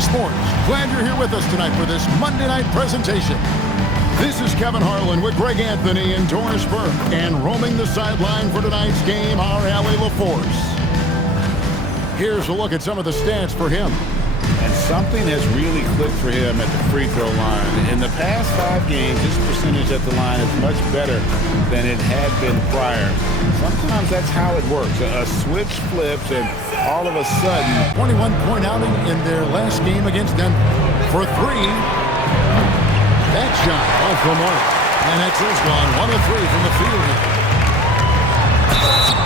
Sports. Glad you're here with us tonight for this Monday night presentation. This is Kevin Harlan with Greg Anthony and Doris Burke. And roaming the sideline for tonight's game, our Allie LaForce. Here's a look at some of the stats for him. And something has really clicked for him at the free throw line. In the past 5 games, his percentage at the line is much better than it had been prior. Sometimes that's how it works. A switch flips, and all of a sudden... 21-point outing in their last game against Denver. For 3. That shot off the mark. And Exel's gone 1 of 3 from the field here.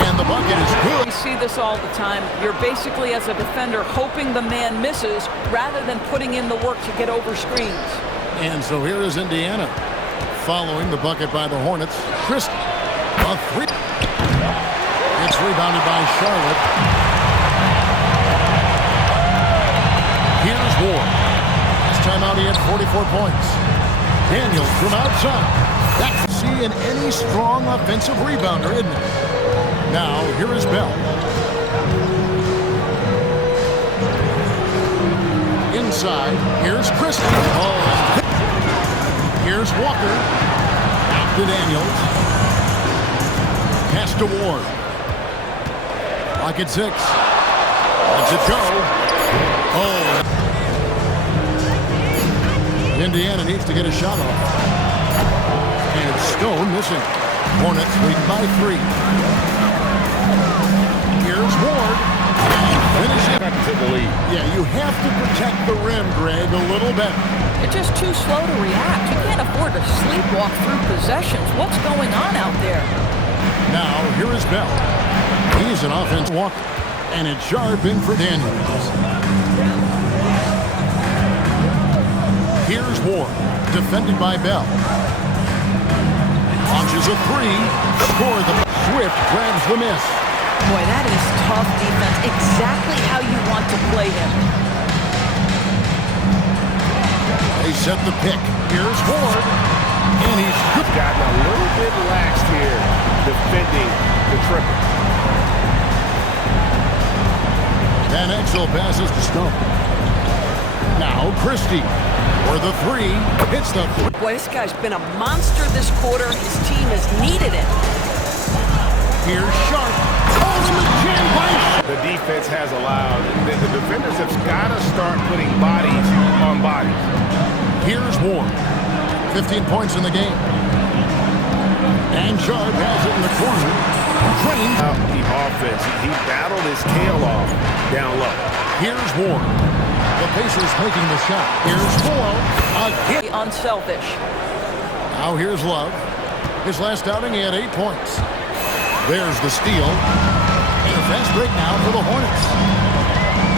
And the bucket is good. We see this all the time. You're basically, as a defender, hoping the man misses rather than putting in the work to get over screens. And so here is Indiana following the bucket by the Hornets. Christie, a 3. It's rebounded by Charlotte. Here's Ward. This time out he had 44 points. Daniels from outside. That's see in any strong offensive rebounder, isn't it? Now, here is Bell. Inside, here's Christie. Oh, here's Walker. Out to Daniels. Pass to Ward. Clock at 6. Lets it go. Oh. Indiana needs to get a shot off. And Stone missing. Hornets leading by 3. Here's Ward. Finishing to the lead. Yeah, you have to protect the rim, Greg, a little better. You're just too slow to react. You can't afford to sleepwalk through possessions. What's going on out there? Now, here is Bell. He's an offense walk. And it's sharp in for Daniels. Here's Ward. Defended by Bell. Launches a 3. Score the Swift grabs the miss. Boy, that is tough defense. Exactly how you want to play him. They set the pick. Here's Ward. And he's gotten a little bit laxed here defending the triple. And Exel passes to Stone. Now Christie for the 3. Hits the... Boy, this guy's been a monster this quarter. His team has needed it. Here's Sharp. Oh, in the chin by... The defense has allowed. The defenders have got to start putting bodies on bodies. Here's Ward. 15 points in the game. And Sharp has it in the corner. Trained. The offense. He battled his tail off down low. Here's Ward. The Pacers making the shot. Here's Ward. Unselfish. Now here's Love. His last outing, he had 8 points. There's the steal. And a fast break now for the Hornets.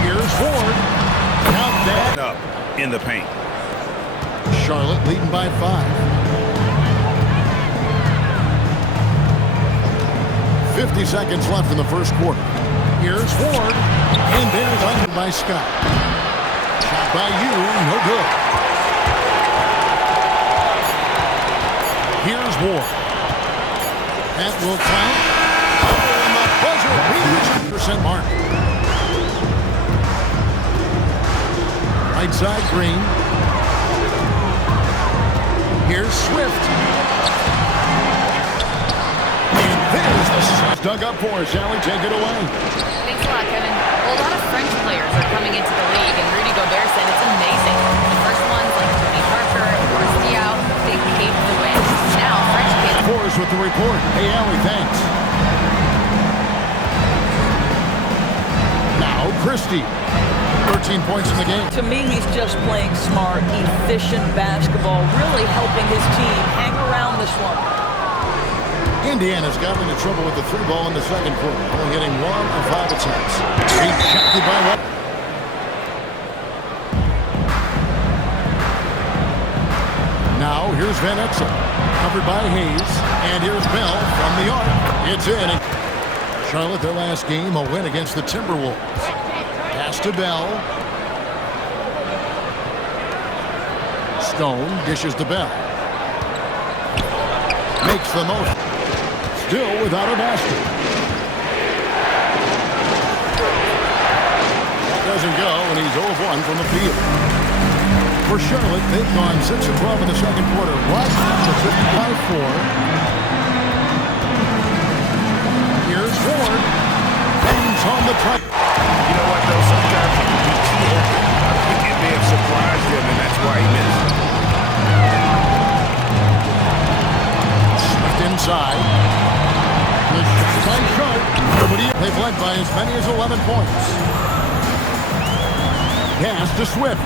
Here's Ward. Count that. Up in the paint. Charlotte leading by 5. 50 seconds left in the first quarter. Here's Ward. And there's under by Scott. Shot by you, no good. Here's Ward. That will count. And the buzzer beats the mark. Right side, Green. Here's Swift. And there's the shot. Dug up for us. Allie, take it away. Thanks a lot, Kevin. Well, a lot of French players are coming into the league, and Rudy Gobert said it's amazing. The first ones, like Tony Parker and Boris Diaw, they paved the way. Now, French kids... Forrest with the report. Hey, Allie, thanks. Now, Christie. 13 points in the game. To me, he's just playing smart, efficient basketball, really helping his team hang around this one. Indiana's gotten into trouble with the 3 ball in the second quarter, only hitting 1 of 5 attempts. Rejected by what? Now, here's Van Exel, covered by Hayes, and here's Bell from the arc. It's in. Charlotte, their last game, a win against the Timberwolves. Pass to Bell. Stone dishes to Bell. Makes the most. Still without a basket. doesn't go, and he's 0 of 1 from the field. For Charlotte, they've gone 6 of 12 in the second quarter. Right to 55-4. Here's Ward. Bangs on the try. You know what, though? Sometimes he can be too open. I think it may have surprised him, and that's why he missed. Swift inside. The shot by Sharp. They've led by as many as 11 points. Pass to Swift.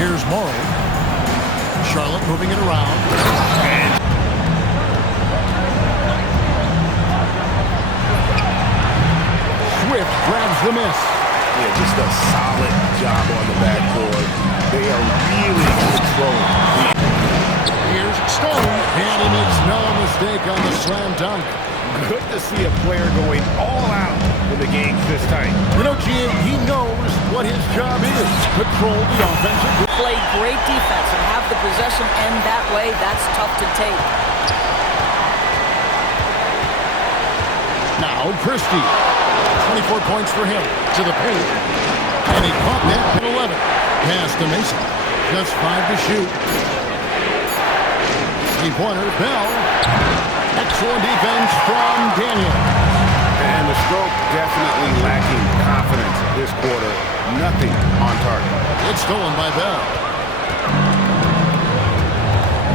Here's Morrow. Charlotte moving it around. Swift grabs the miss. Yeah, just a solid job on the backboard. They are really controlling. Here's Stone, and he makes no mistake on the slam dunk. Good to see a player going all out when the game's this tight. You know, he knows what his job is. Control the offensive. Play great defense and have the possession end that way. That's tough to take. Now Christie. 24 points for him. To the paint. And he caught that at 11. Pass to Mason. Just 5 to shoot. Three-pointer, Bell. Excellent defense from Daniel. And the stroke definitely lacking confidence this quarter. Nothing on target. It's stolen by Bell.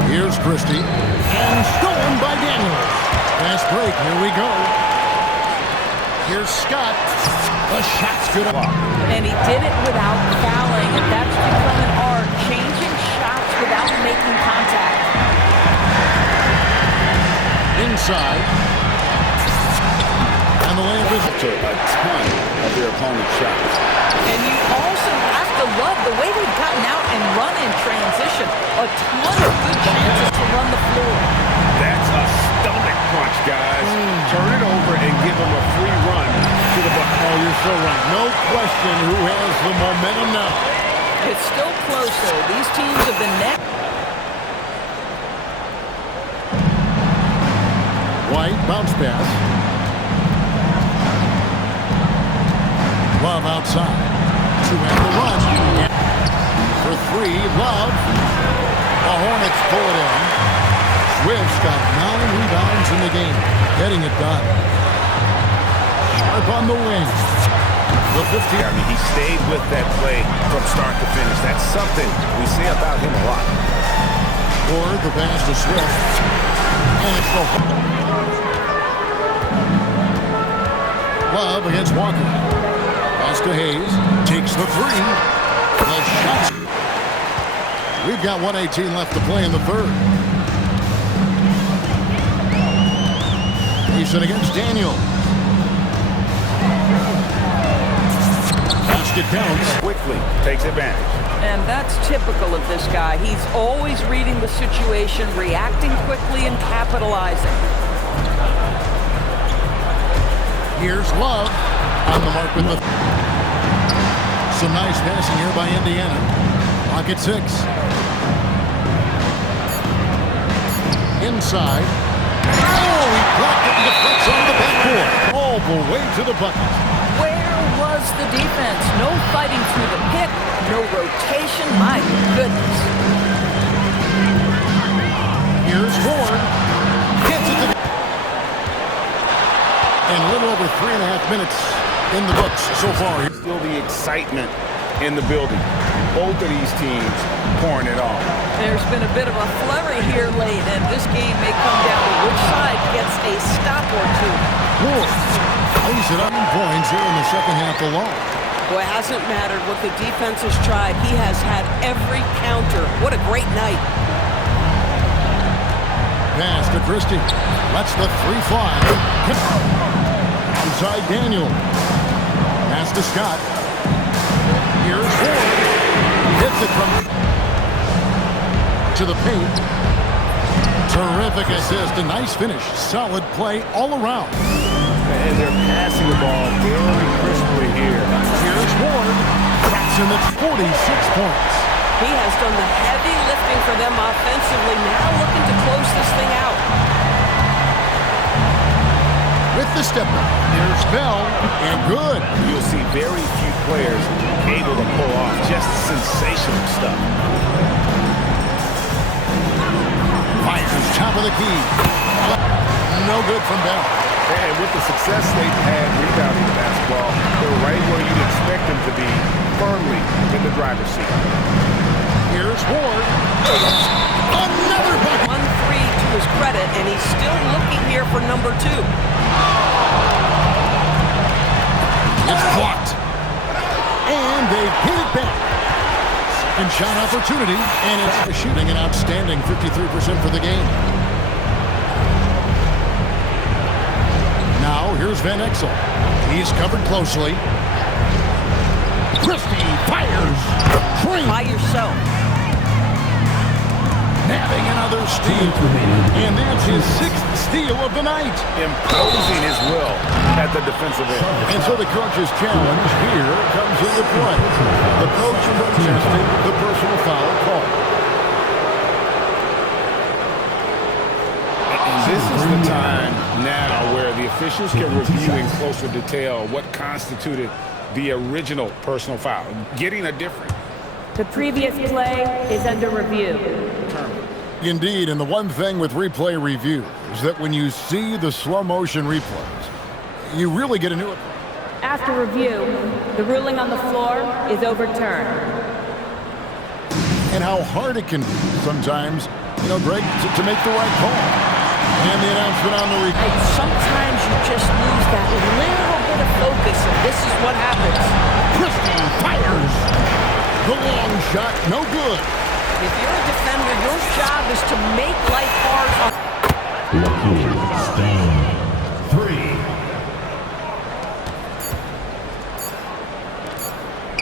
Here's Christie. And stolen by Daniel. Fast break. Here we go. Here's Scott. The shot's good. And he did it without fouling, and that's become an art. Changing shots without making contact. Inside. And the layup is to a ton of their opponent's shots. And you also have to love the way they've gotten out and run in transition. A ton of good chances to run the floor. That's a stomach punch, guys. Turn it over and give them a free run to the bucket. Oh, you're so right. No question who has the momentum now. It's still close, though. These teams have been net. White, bounce pass. Love outside. To end the run. For 3, Love. The Hornets pull it in. Swift's got 9 rebounds in the game. Getting it done. Sharp on the wing. The 50. I mean, he stayed with that play from start to finish. That's something we say about him a lot. Or the pass to Swift. And it's the Love against Walker. Pass to Hayes. Takes the 3. The shot. We've got 1:18 left to play in the third. Mason against Daniel. Basket counts. Quickly takes advantage. And that's typical of this guy. He's always reading the situation, reacting quickly, and capitalizing. Here's Love on the mark with the... Some nice passing here by Indiana. Clock at 6. Inside. Oh, he blocked it and deflects on the backboard. All the way to the bucket. Where was the defense? No fighting through the pick, no rotation. My goodness. Here's Ward. Gets it to... And a little over 3.5 minutes in the books so far. Still the excitement in the building. Both of these teams pouring it on. There's been a bit of a flurry here late, and this game may come down to which side gets a stop or two. Ward lays it up in points here in the second half alone. Boy, it hasn't mattered what the defense has tried. He has had every counter. What a great night. Pass to Christie. Lets the 3 fly. Inside Daniel. Pass to Scott. Here's Ward. Hits it from to the paint. Terrific assist. A nice finish. Solid play all around. And they're passing the ball very crisply here. Here's Ward. Cracks in the 46 points. He has done the heavy lifting for them offensively. Now looking to close this thing out. With the step back. There's Bell, and good. You'll see very few players able to pull off just sensational stuff. Fires top of the key. No good from Bell. And with the success they've had rebounding the basketball, they're right where you'd expect them to be, firmly in the driver's seat. Here's Ward. Another bucket. 1-3 to his credit, and he's still looking here for number 2. It's blocked. And they put it back. Second shot opportunity, and it's shooting an outstanding 53% for the game. Now, here's Van Exel. He's covered closely. Christie fires. Train. By yourself. Nabbing another steal. And that's his 6th steal of the night. Imposing his will at the defensive end. And so the coach's challenge here comes into play. The coach protesting the personal foul call. And this is the time now where the officials can review in closer detail what constituted the original personal foul, getting a different. The previous play is under review. Indeed, and the one thing with replay review is that when you see the slow motion replays, you really get a new approach. After review, the ruling on the floor is overturned. And how hard it can be sometimes, Greg, to make the right call. And the announcement on the replay. Sometimes you just lose that little bit of focus, and this is what happens. Christie fires. The long shot, no good. If you're a defender, your job is to make life hard. Spain. 3.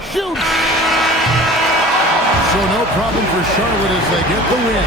Shoot. So no problem for Charlotte as they get the win.